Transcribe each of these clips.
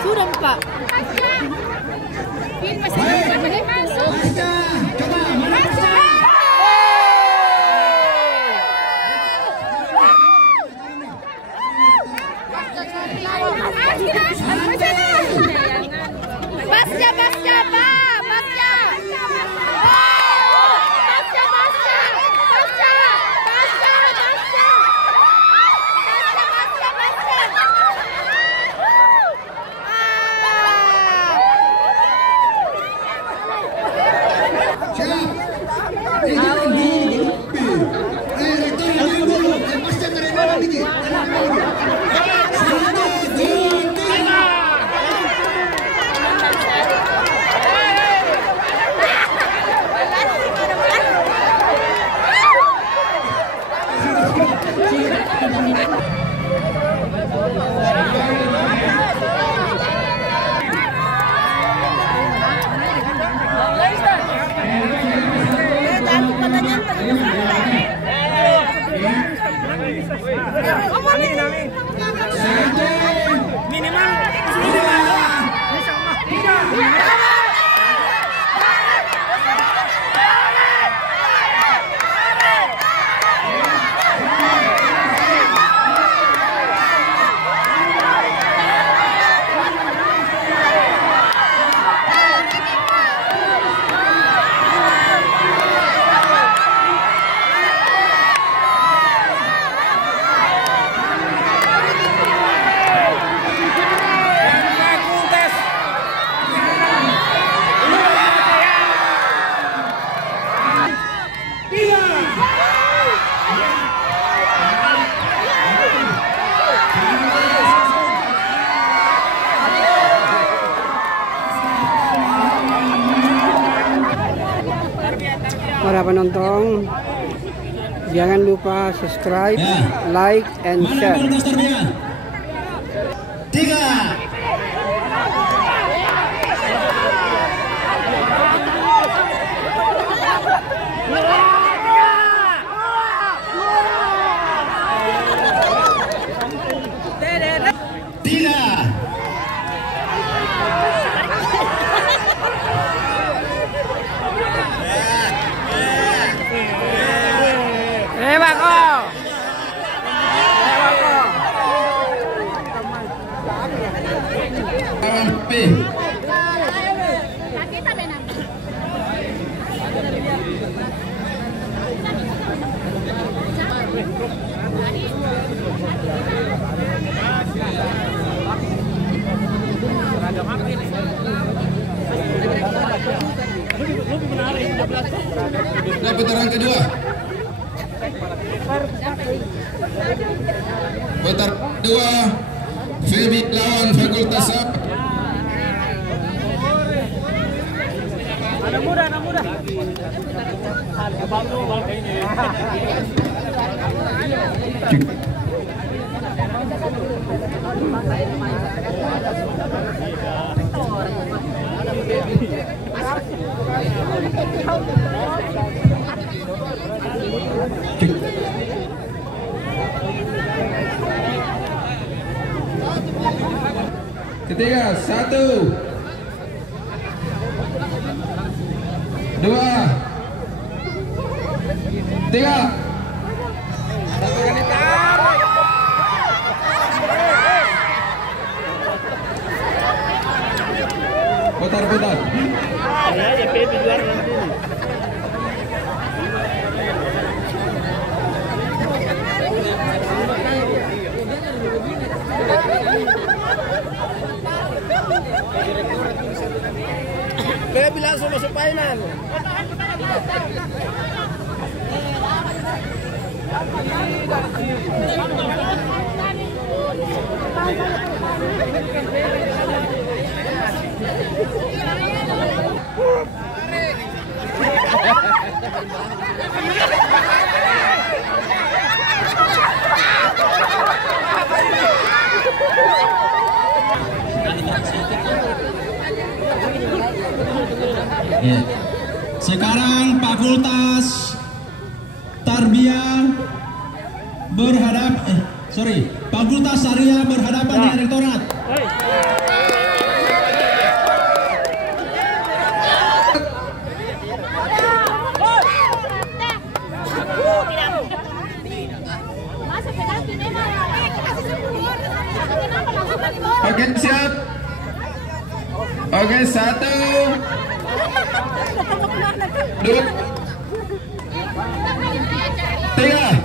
Sudah Pak. Para penonton, jangan lupa subscribe, like, and share. 3. Nah, putaran kedua. Putaran kedua, Febi lawan Fakultas Anak muda. Ketiga, 1, 2, 3. Satu kali tarik. Putar. Ya, Pepe juara nanti. Kaya bilang masuk final. Ya. Sekarang Fakultas Tarbiyah berhadap Fakultas Fakultas Syariah berhadapan dengan Rektorat. Oke, siap. Oke, 1, 2, 3.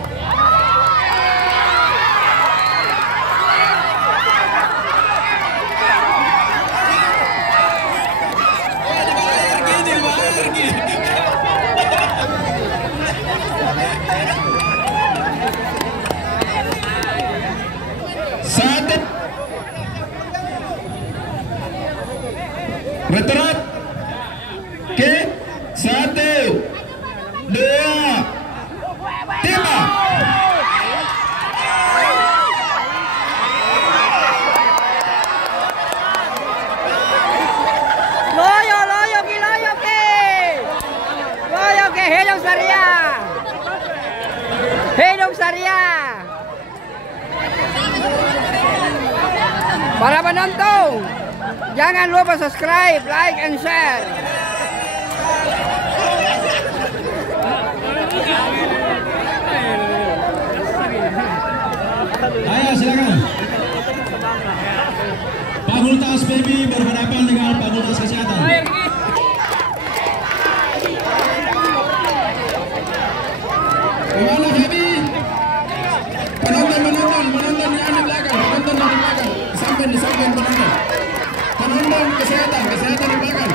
Rektorat. Oke, 1, 2, 3. Loyo ke hidup Syariah. Hidup Syariah. Para penonton, jangan lupa subscribe, like, and share. Ayo silakan. Fakultas PB berhadapan dengan Fakultas Kesehatan. Gimana Baby? Penonton yang ada di belakang, sampai penonton. Penonton kesehatan di belakang.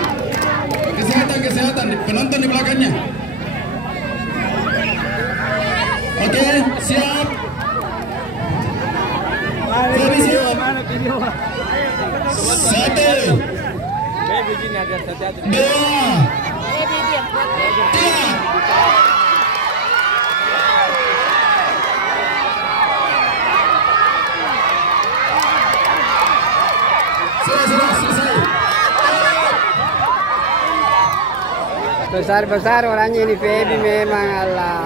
Kesehatan, penonton di belakangnya. Oke, siap. Baby siap. 1, 2, 3. Sudah selesai. Besar orangnya ini Feby memang Allah.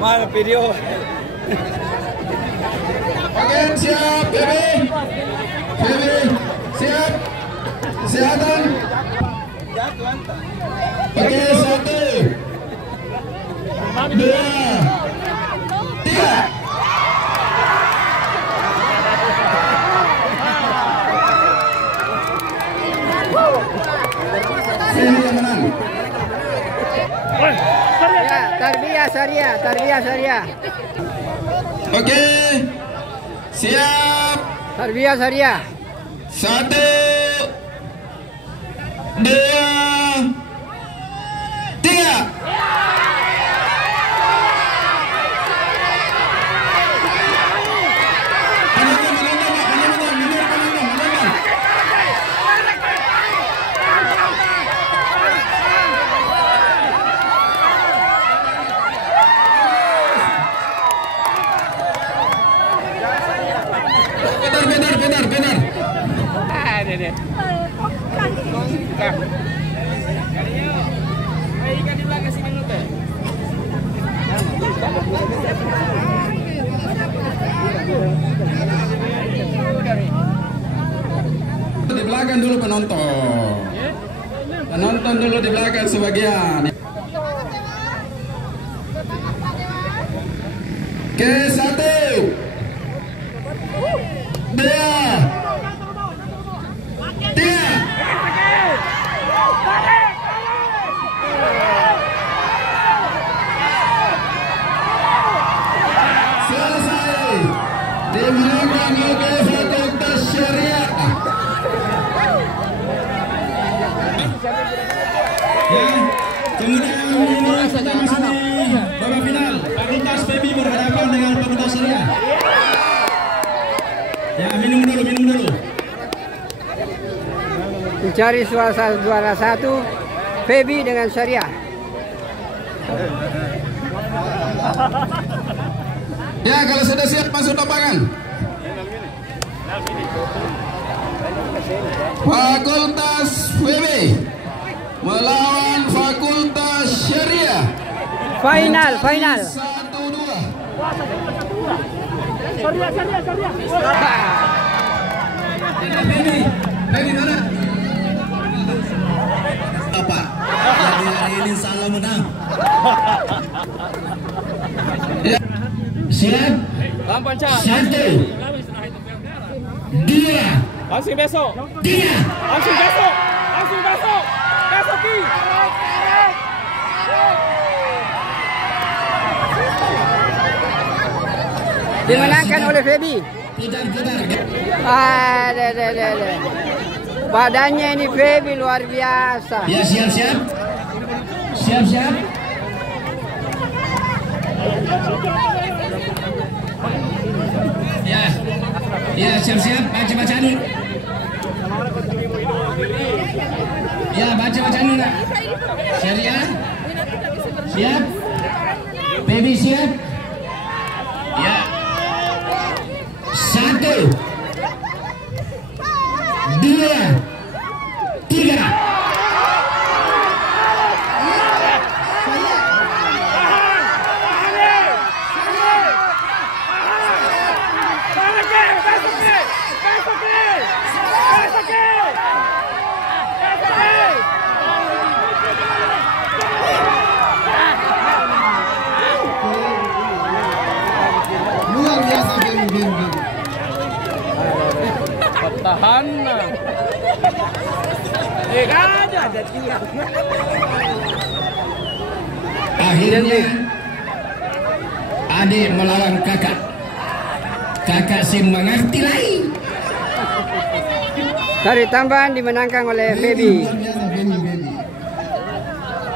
Mana video? Oke, siap, Baby. Siap. Kesehatan. Oke, 1, 2, 3. Sini yang menang. Ya, Tarbiyah Syariah. Oke, siap. Tarbiyah Syariah. 1, 2, 3. Benar. Di belakang dulu penonton. Penonton dulu di belakang sebagian. Oke, 1, 2, 3. Selesai. Dimenangkan oleh Fakultas Syariah. Ya, kemudian ini kita masuk di babak final. Fakultas PB berhadapan dengan Fakultas Syariah. Ya, minum dulu. Mencari juara 1 Feby dengan Syariah. Ya, kalau sudah siap masuk lapangan. Fakultas FEB melawan Fakultas Syariah. Final. 1-2. Baby mana? Apa? Jadi hari ini salah menang. Siap. 1, 2, Langsung besok. 3. Langsung besok. Besok Ki. Dimenangkan oleh Febi. Putar. Ada. Badannya ini Febi luar biasa. Ya, siap. Siap. Ya, siap. Baca dulu. Ya, baca dulu nak. Syariah. Siap. Baby siap. Ya. 1, 2, 3. Luar biasa game. Pertahanan. Ada dia. Akhirnya adik melawan kakak. Kakak si mengerti lain. Tarik tambahan dimenangkan oleh Febi.